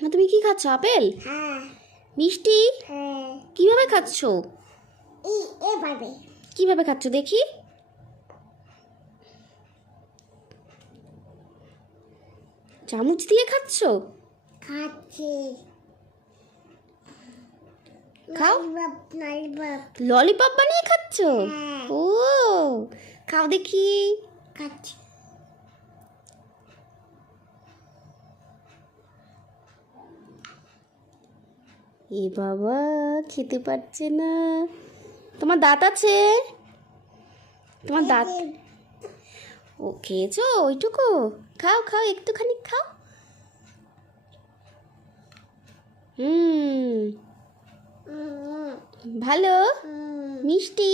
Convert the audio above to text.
না তুমি কি খাচ্ছ? আপেল? হ্যাঁ মিষ্টি? হ্যাঁ কিভাবে খাচ্ছ? এভাবে কিভাবে খাচ্ছ দেখি? চামচ দিয়ে খাচ্ছ? খাচ্ছি খাও। ললিপপ ললিপপ বানিয়ে খাচ্ছ? হ্যাঁ। ও খাও দেখি। খাচ্ছি এ বাবা, খেতে পারছে না। তোমার দাঁত আছে? তোমার দাঁত ও খেয়েছো ওইটুকু? খাও খাও, একটুখানি খাও। হুম, ভালো মিষ্টি।